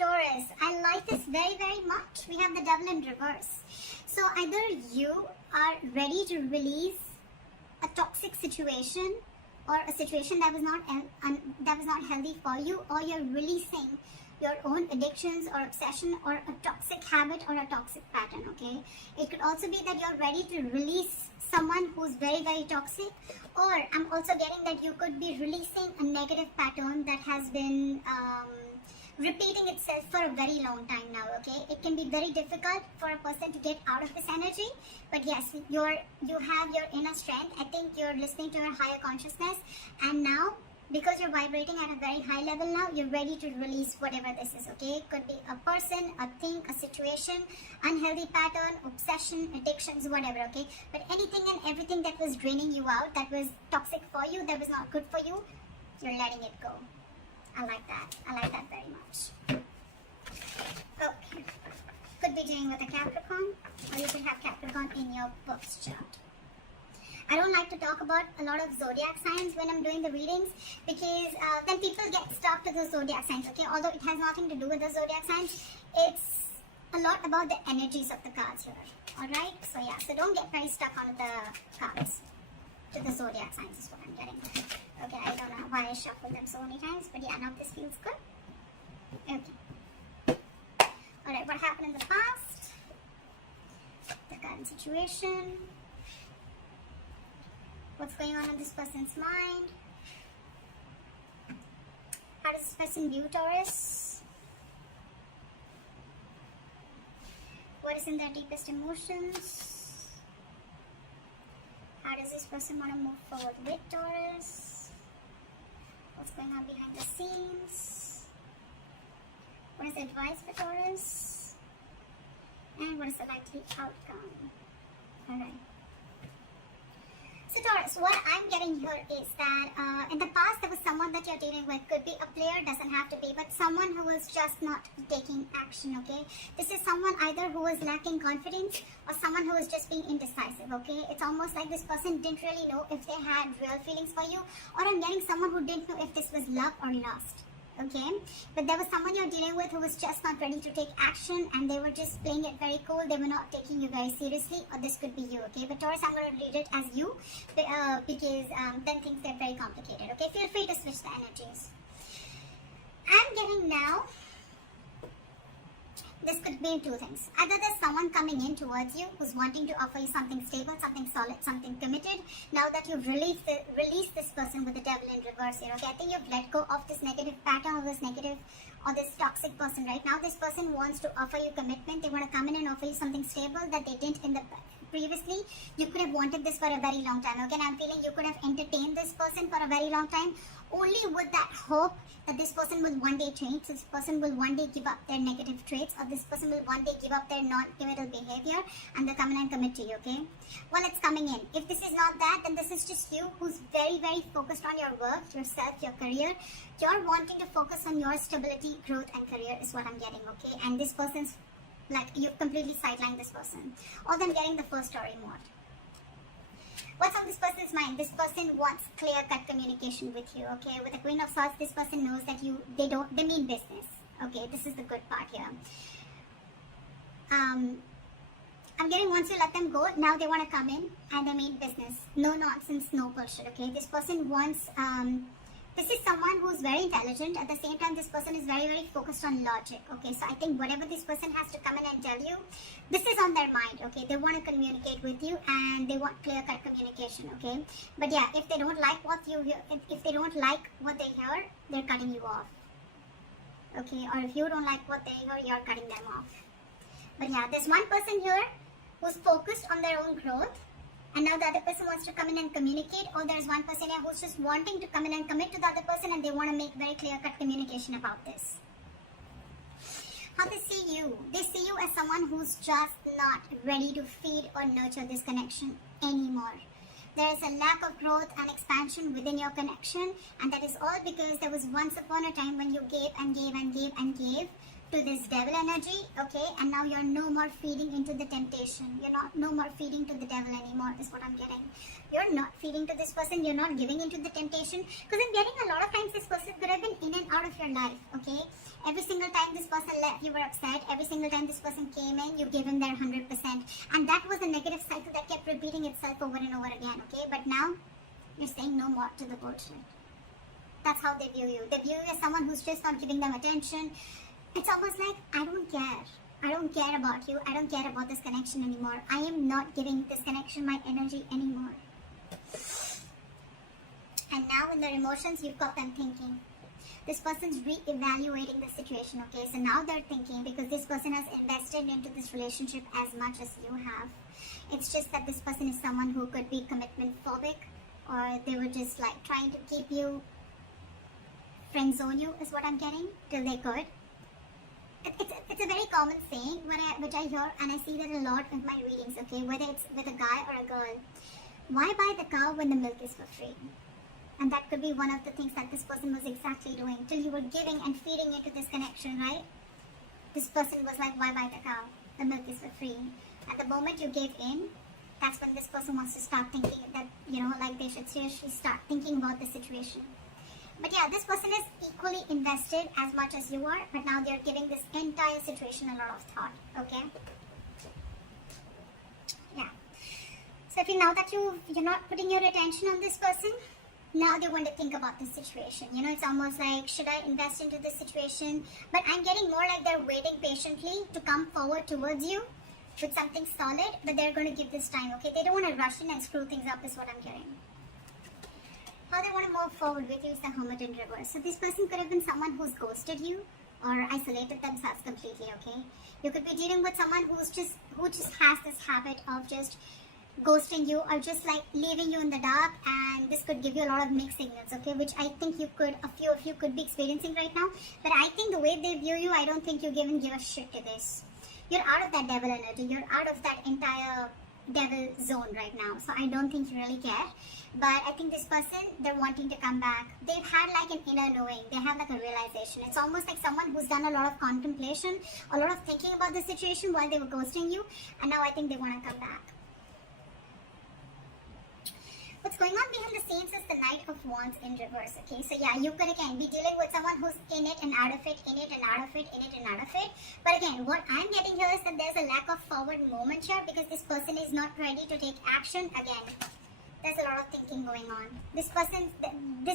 Taurus, I like this very, very much. We have the devil in reverse. So either you are ready to release a toxic situation or a situation that was not healthy for you, or you're releasing your own addictions or obsession or a toxic habit or a toxic pattern. Okay, it could also be that you're ready to release someone who's very, very toxic, or I'm also getting that you could be releasing a negative pattern that has been repeating itself for a very long time now. Okay, it can be very difficult for a person to get out of this energy, but yes, you have your inner strength. I think you're listening to your higher consciousness, and now because you're vibrating at a very high level now, you're ready to release whatever this is. Okay, it could be a person, a thing, a situation, unhealthy pattern, obsession, addictions, whatever. Okay, but anything and everything that was draining you out, that was toxic for you, that was not good for you, you're letting it go. I like that. I like that very much. Okay. Could be dealing with a Capricorn, or you could have Capricorn in your birth chart. I don't like to talk about a lot of zodiac signs when I'm doing the readings, because then people get stuck to the zodiac signs. Okay, although it has nothing to do with the zodiac signs, it's a lot about the energies of the cards here. Alright, so yeah, so don't get very stuck on the cards to the zodiac signs is what I'm getting. Okay, I don't know why I shuffled them so many times, but yeah, now this feels good. Okay. Alright, what happened in the past? The current situation. What's going on in this person's mind? How does this person view Taurus? What is in their deepest emotions? How does this person want to move forward with Taurus? What's going on behind the scenes? What is the advice for Taurus? And what is the likely outcome? Alright. So Taurus, what I'm getting here is that in the past there was someone that you're dealing with. Could be a player, doesn't have to be, but someone who was just not taking action. Okay, this is someone either who was lacking confidence or someone who was just being indecisive. Okay, it's almost like this person didn't really know if they had real feelings for you, or I'm getting someone who didn't know if this was love or lust. Okay, but there was someone you're dealing with who was just not ready to take action, and they were just playing it very cool. They were not taking you very seriously, or this could be you. Okay, but Taurus, I'm going to read it as you because then things get very complicated. Okay, feel free to switch the energies. I'm getting now, this could mean two things. Either there's someone coming in towards you who's wanting to offer you something stable, something solid, something committed. Now that you've released this person with the devil in reverse here, okay, I think you've let go of this negative pattern or this negative or this toxic person. Right now this person wants to offer you commitment. They want to come in and offer you something stable that they didn't in the previously. You could have wanted this for a very long time. Okay, and I'm feeling you could have entertained this person for a very long time, only with that hope that this person will one day change, this person will one day give up their negative traits, or this person will one day give up their non-committal behavior, and they'll come in and commit to you. Okay, well, it's coming in. If this is not that, then this is just you who's very, very focused on your work, yourself, your career. You're wanting to focus on your stability, growth, and career is what I'm getting. Okay, and this person's like, you've completely sidelined this person. Although I'm getting the first story more. What's on this person's mind? This person wants clear-cut communication with you. Okay, with the Queen of Swords, this person knows that they mean business. Okay, this is the good part here. I'm getting, once you let them go, now they want to come in and they mean business. No nonsense, no bullshit. Okay, this person wants this is someone who's very intelligent. At the same time, this person is very, very focused on logic. Okay, so I think whatever this person has to come in and tell you, this is on their mind. Okay, they want to communicate with you and they want clear-cut communication. Okay, but yeah, if they don't like what you hear, if they don't like what they hear, they're cutting you off. Okay, or if you don't like what they hear, you're cutting them off. But yeah, there's one person here who's focused on their own growth, and now the other person wants to come in and communicate, or there's one person here who's just wanting to come in and commit to the other person, and they want to make very clear-cut communication about this. How they see you? They see you as someone who's just not ready to feed or nurture this connection anymore. There is a lack of growth and expansion within your connection, and that is all because there was once upon a time when you gave and gave and gave and gave to this devil energy, okay, and now you're no more feeding into the temptation. You're not no more feeding to the devil anymore, is what I'm getting. You're not feeding to this person, you're not giving into the temptation, because I'm getting a lot of times this person could have been in and out of your life, okay. Every single time this person left, you were upset. Every single time this person came in, you gave him their 100%, and that was a negative cycle that kept repeating itself over and over again, okay. But now you're saying no more to the bullshit. That's how they view you. They view you as someone who's just not giving them attention. It's almost like, I don't care. I don't care about you. I don't care about this connection anymore. I am not giving this connection my energy anymore. And now in their emotions, you've got them thinking. This person's re-evaluating the situation, okay? So now they're thinking, because this person has invested into this relationship as much as you have. It's just that this person is someone who could be commitment phobic, or they were just like trying to keep you, friend zone you, is what I'm getting, till they could. It's a very common saying which I hear, and I see that a lot in my readings, okay? Whether it's with a guy or a girl. Why buy the cow when the milk is for free? And that could be one of the things that this person was exactly doing. Till you were giving and feeding into this connection, right? This person was like, why buy the cow? The milk is for free. At the moment you gave in, that's when this person wants to start thinking that, you know, like they should seriously start thinking about the situation. But yeah, this person is equally invested as much as you are, but now they're giving this entire situation a lot of thought, okay? Yeah. So if you, now that you're not putting your attention on this person, now they want to think about this situation. You know, it's almost like, should I invest into this situation? But I'm getting more like they're waiting patiently to come forward towards you with something solid, but they're going to give this time, okay? They don't want to rush in and screw things up, is what I'm getting. How they want to move forward with you is the Hermit in reverse. So this person could have been someone who's ghosted you or isolated themselves completely, okay? You could be dealing with someone who just has this habit of just ghosting you or just like leaving you in the dark, and this could give you a lot of mixed signals, okay? Which I think a few of you could be experiencing right now. But I think the way they view you, I don't think you even give a shit to this. You're out of that devil energy. You're out of that entire devil zone right now. So I don't think you really care. But I think this person, they're wanting to come back. They've had like an inner knowing. They have like a realization. It's almost like someone who's done a lot of contemplation, a lot of thinking about the situation while they were ghosting you. And now I think they want to come back. What's going on behind the scenes is the Knight of Wands in reverse, okay? So yeah, you could again be dealing with someone who's in it and out of it, in it and out of it, in it and out of it. But again, what I'm getting here is that there's a lack of forward movement here because this person is not ready to take action. Again, there's a lot of thinking going on. This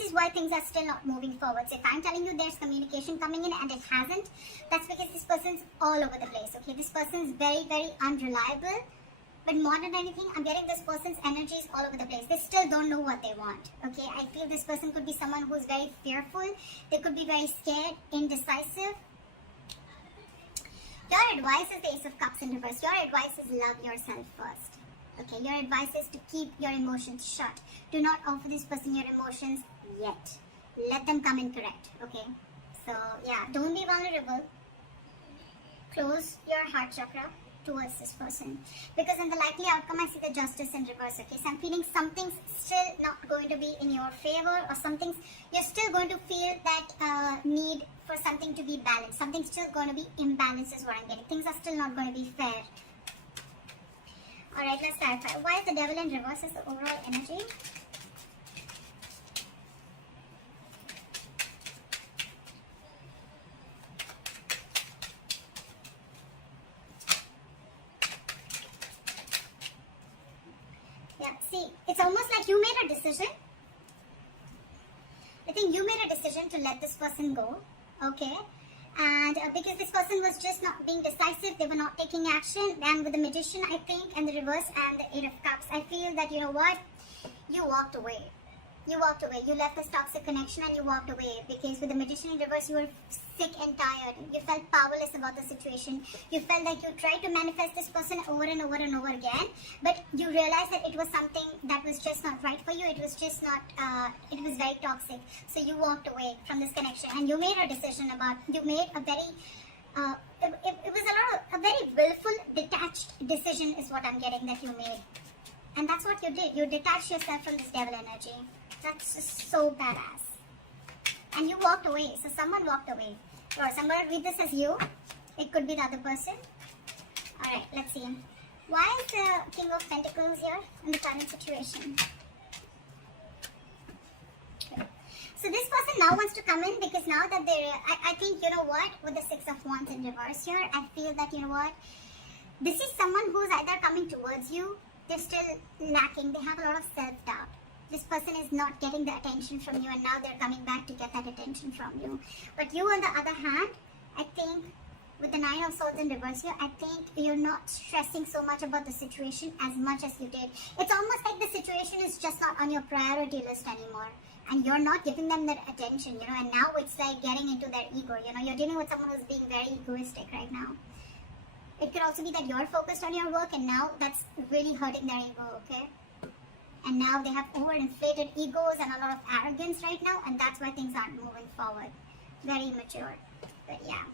is why things are still not moving forward. So if I'm telling you there's communication coming in and it hasn't, that's because this person's all over the place, okay? This person's very, very unreliable. But more than anything, I'm getting this person's energies all over the place. They still don't know what they want, okay? I feel this person could be someone who's very fearful. They could be very scared, indecisive. Your advice is the Ace of Cups in reverse. Your advice is love yourself first, okay? Your advice is to keep your emotions shut. Do not offer this person your emotions yet. Let them come in correct, okay? So, yeah, don't be vulnerable. Close your heart chakra towards this person, because in the likely outcome I see the Justice in reverse, okay? So I'm feeling something's still not going to be in your favor, or you're still going to feel that need for something to be balanced. Something's still going to be imbalanced is what I'm getting. Things are still not going to be fair. Alright, let's clarify. Why is the Devil in reverse is the overall energy? See, it's almost like you made a decision. I think you made a decision to let this person go, okay? And because this person was just not being decisive, they were not taking action. And with the Magician, I think, and the reverse and the Eight of Cups, I feel that, you know what? You walked away. You walked away. You left this toxic connection and you walked away, because with the Magician in reverse, you were sick and tired. You felt powerless about the situation. You felt like you tried to manifest this person over and over and over again, but you realized that it was something that was just not right for you. It was just not, it was very toxic. So you walked away from this connection and you made a decision you made a very, it was a very willful, detached decision is what I'm getting that you made. And that's what you did. You detached yourself from this devil energy. That's just so badass. And you walked away. So someone walked away. Or so I'm going to read this as you. It could be the other person. Alright, let's see. Why is the King of Pentacles here in the current situation? Okay. So this person now wants to come in because now that they're, I think, you know what, with the Six of Wands in reverse here, I feel that, you know what, this is someone who's either coming towards you, they're still lacking, they have a lot of self-doubt. This person is not getting the attention from you and now they're coming back to get that attention from you. But you on the other hand, I think with the Nine of Swords in reverse here, I think you're not stressing so much about the situation as much as you did. It's almost like the situation is just not on your priority list anymore. And you're not giving them that attention, you know, and now it's like getting into their ego, you know, you're dealing with someone who's being very egoistic right now. It could also be that you're focused on your work and now that's really hurting their ego, okay? And now they have overinflated egos and a lot of arrogance right now, and that's why things aren't moving forward. Very immature. But yeah.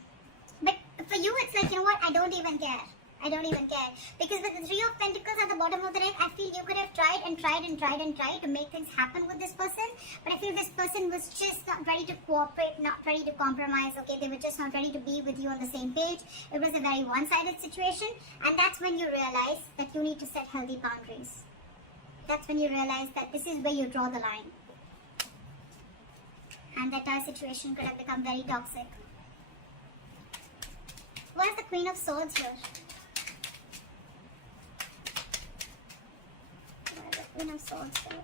But for you, it's like, you know what, I don't even care. I don't even care. Because with the Three of Pentacles at the bottom of the deck, I feel you could have tried to make things happen with this person. But I feel this person was just not ready to cooperate, not ready to compromise, okay? They were just not ready to be with you on the same page. It was a very one-sided situation. And that's when you realize that you need to set healthy boundaries. That's when you realize that this is where you draw the line. And that entire situation could have become very toxic. Why is the Queen of Swords here? Why is the Queen of Swords here?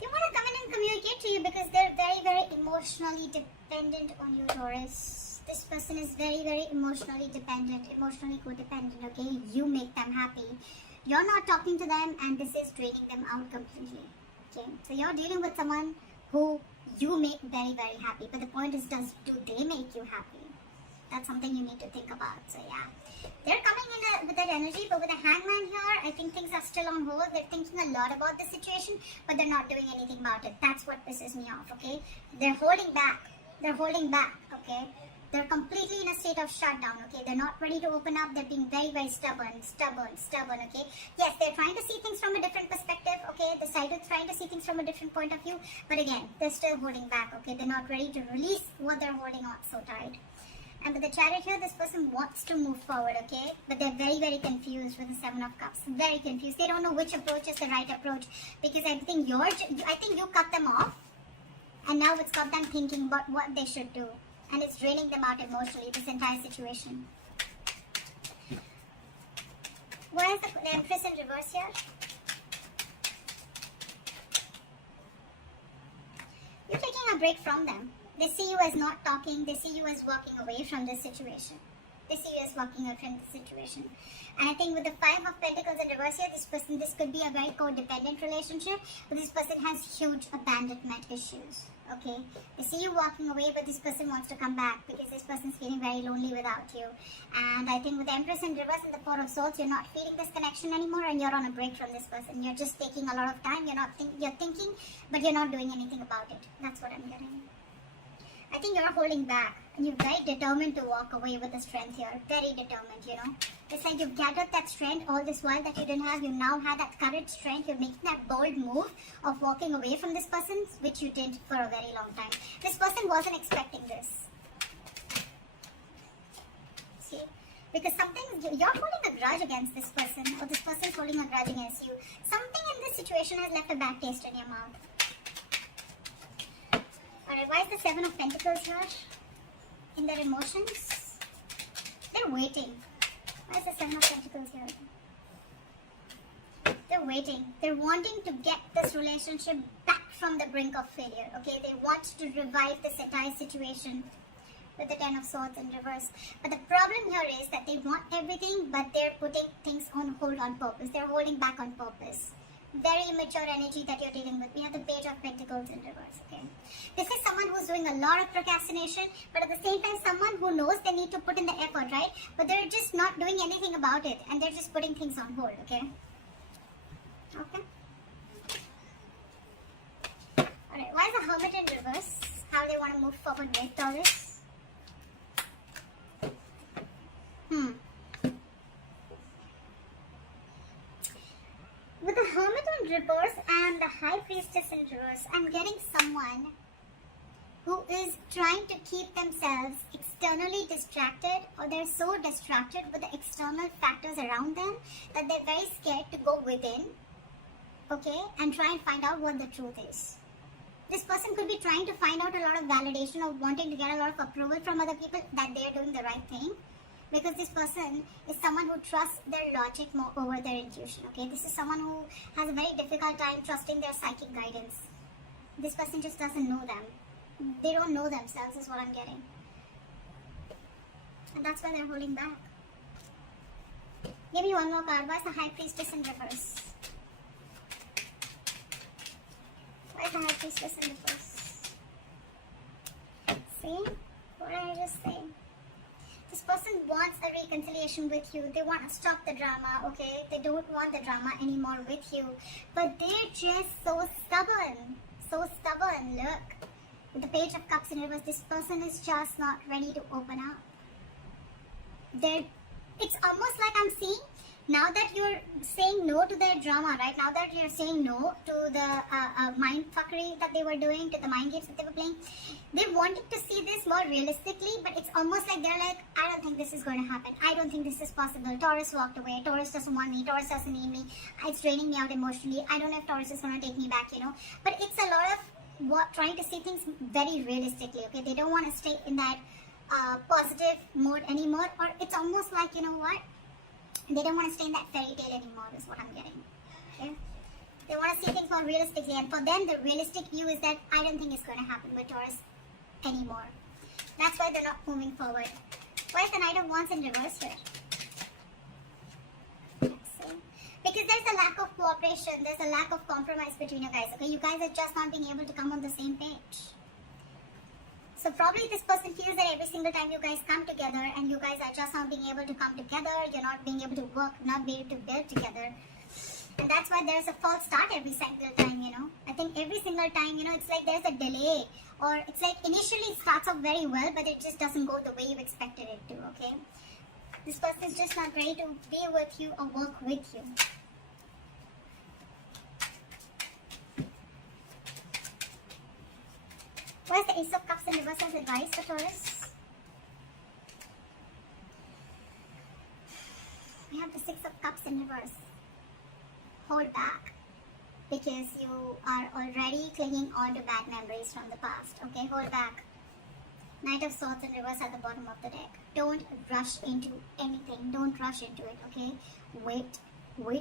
They want to come in and communicate to you because they're very, very emotionally dependent on you, Taurus. This person is very, very emotionally dependent, emotionally codependent, okay? You make them happy. You're not talking to them and this is draining them out completely, okay? So you're dealing with someone who you make very, very happy. But the point is, do they make you happy? That's something you need to think about. So yeah, they're coming in with that energy, but with the Hangman here, I think things are still on hold. They're thinking a lot about the situation, but they're not doing anything about it. That's what pisses me off, okay? They're holding back. They're holding back, okay? They're completely in a state of shutdown, okay? They're not ready to open up. They're being very, very stubborn, okay? Yes, they're trying to see things from a different perspective, okay? The side is trying to see things from a different point of view, but again, they're still holding back, okay? They're not ready to release what they're holding on so tight. And with the Chariot here, this person wants to move forward, okay? But they're very, very confused with the Seven of Cups. Very confused. They don't know which approach is the right approach because I think you cut them off, and now it's got them thinking about what they should do. And it's draining them out emotionally, this entire situation. Why is the Empress in reverse here? You're taking a break from them. They see you as not talking. They see you as walking away from this situation. They see you as walking away from this situation. And I think with the Five of Pentacles in reverse here, this could be a very codependent relationship. But this person has huge abandonment issues. Okay, they see you walking away, but this person wants to come back because this person's feeling very lonely without you. And I think with the Empress in reverse and the Four of Swords, you're not feeling this connection anymore, and you're on a break from this person. You're just taking a lot of time. You're thinking, but you're not doing anything about it. That's what I'm getting. I think you're holding back, and you're very determined to walk away with the strength here. Very determined, you know. It's like you've gathered that strength all this while that you didn't have. You now have that courage, strength. You're making that bold move of walking away from this person, which you did for a very long time. This person wasn't expecting this. See? Because you're holding a grudge against this person, or this person's holding a grudge against you. Something in this situation has left a bad taste in your mouth. Alright, why is the Seven of Pentacles here? In their emotions? They're waiting. Why is the Seven of Pentacles here? They're waiting. They're wanting to get this relationship back from the brink of failure. Okay, they want to revive this entire situation with the Ten of Swords in reverse. But the problem here is that they want everything, but they're putting things on hold on purpose. They're holding back on purpose. Very immature energy that you're dealing with. We have the Page of Pentacles in reverse, okay? This is someone who's doing a lot of procrastination, but at the same time, someone who knows they need to put in the effort, right? But they're just not doing anything about it, and they're just putting things on hold, okay? Okay? Alright, why is the Hermit in reverse? How they want to move forward with Taurus? With the Hermit in reverse and the High Priestess in reverse, I'm getting someone who is trying to keep themselves externally distracted, or they're so distracted with the external factors around them that they're very scared to go within, okay, and try and find out what the truth is. This person could be trying to find out a lot of validation, or wanting to get a lot of approval from other people that they're doing the right thing, because this person is someone who trusts their logic more over their intuition, okay. This is someone who has a very difficult time trusting their psychic guidance. This person just doesn't know them. They don't know themselves is what I'm getting. And that's why they're holding back. Give me one more card. Why is the High Priestess in reverse? Why is the High Priestess in reverse? See? What did I just say? This person wants a reconciliation with you. They want to stop the drama, okay? They don't want the drama anymore with you. But they're just so stubborn. So stubborn. Look. With the Page of Cups in reverse, this person is just not ready to open up. It's almost like I'm seeing, now that you're saying no to their drama, right? Now that you're saying no to the mind fuckery that they were doing, to the mind games that they were playing, they wanted to see this more realistically, but it's almost like they're like, I don't think this is going to happen. I don't think this is possible. Taurus walked away. Taurus doesn't want me. Taurus doesn't need me. It's draining me out emotionally. I don't know if Taurus is going to take me back, you know. But it's a lot of trying to see things very realistically, okay? They don't want to stay in that positive mode anymore, or it's almost like, you know what, they don't want to stay in that fairy tale anymore is what I'm getting, okay? They want to see things more realistically, and for them the realistic view is that I don't think it's going to happen with Taurus anymore. That's why they're not moving forward. Why is the Knight of Wands in reverse here? Because there's a lack of cooperation, there's a lack of compromise between you guys, okay? You guys are just not being able to come on the same page. So probably this person feels that every single time you guys come together and you guys are just not being able to come together, you're not being able to work, not being able to build together. And that's why there's a false start every single time, you know? I think every single time, you know, it's like there's a delay. Or it's like initially it starts off very well, but it just doesn't go the way you expected it to, okay? This person is just not ready to be with you or work with you. What is the Ace of Cups in reverse as advice for Taurus? We have the Six of Cups in reverse. Hold back, because you are already clinging on to bad memories from the past, okay? Hold back. Knight of Swords in reverse at the bottom of the deck. Don't rush into anything. Don't rush into it, okay? Wait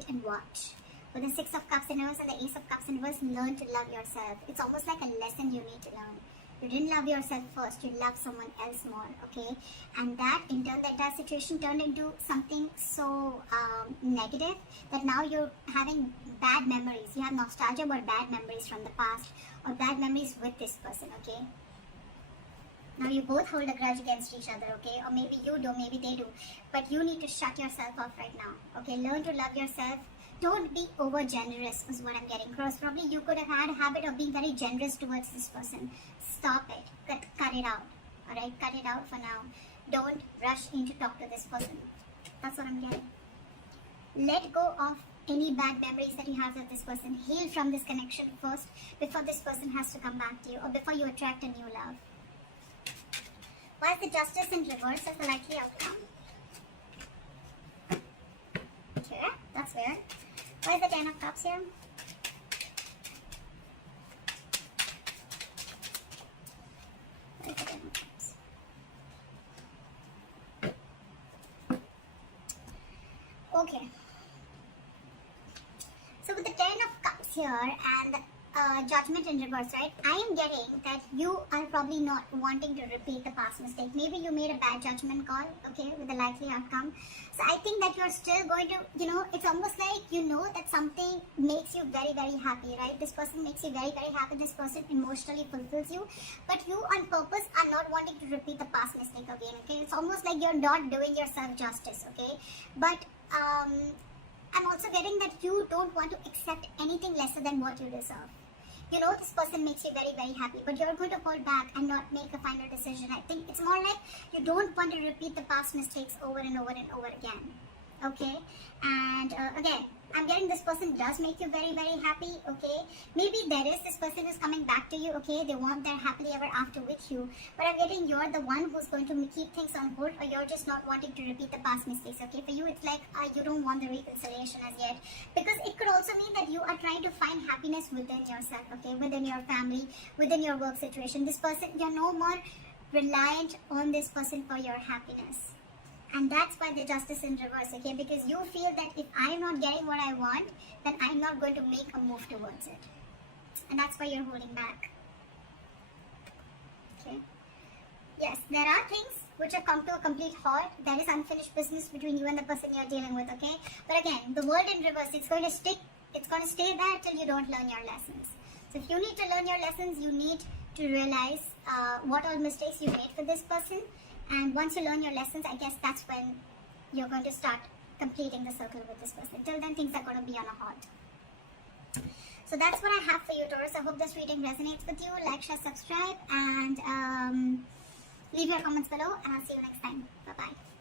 and watch. With the Six of Cups in reverse and the Ace of Cups in reverse, learn to love yourself. It's almost like a lesson you need to learn. You didn't love yourself first, you loved someone else more, okay? And that, in turn, the entire situation turned into something so negative that now you're having bad memories. You have nostalgia about bad memories from the past, or bad memories with this person, okay? Now you both hold a grudge against each other, okay? Or maybe you do, maybe they do. But you need to shut yourself off right now, okay? Learn to love yourself. Don't be over generous is what I'm getting across. Probably you could have had a habit of being very generous towards this person. Stop it. Cut it out. Alright? Cut it out for now. Don't rush in to talk to this person. That's what I'm getting. Let go of any bad memories that you have with this person. Heal from this connection first before this person has to come back to you, or before you attract a new love. Why is the Justice in reverse as the likely outcome? Okay, that's weird. Why is the Ten of Cups here? Why is the Ten of Cups? Okay. So with the Ten of Cups here and Judgment in reverse, right? I am getting that you are probably not wanting to repeat the past mistake. Maybe you made a bad judgment call, okay, with the likely outcome. So I think that you're still going to, you know, it's almost like you know that something makes you very, very happy, right? This person makes you very, very happy. This person emotionally fulfills you. But you on purpose are not wanting to repeat the past mistake again, okay? It's almost like you're not doing yourself justice, okay? But I'm also getting that you don't want to accept anything lesser than what you deserve. You know this person makes you very, very happy, but you're going to hold back and not make a final decision. I think it's more like you don't want to repeat the past mistakes over and over and over again. okay? And again, I'm getting this person does make you very, very happy, okay? Maybe there is this person who's coming back to you, okay? They want their happily ever after with you. But I'm getting you're the one who's going to keep things on hold, or you're just not wanting to repeat the past mistakes, okay? For you, it's like you don't want the reconciliation as yet. Because it could also mean that you are trying to find happiness within yourself, okay? Within your family, within your work situation. This person, you're no more reliant on this person for your happiness. And that's why the justice in reverse, okay? Because you feel that if I'm not getting what I want, then I'm not going to make a move towards it. And that's why you're holding back. Okay? Yes, there are things which have come to a complete halt. There is unfinished business between you and the person you're dealing with, okay? But again, the world in reverse, it's going to stay there till you don't learn your lessons. So if you need to learn your lessons, you need to realize what all mistakes you made for this person. And once you learn your lessons, I guess that's when you're going to start completing the circle with this person. Till then, things are going to be on a halt. So that's what I have for you, Taurus. I hope this reading resonates with you. Like, share, subscribe, and leave your comments below. And I'll see you next time. Bye-bye.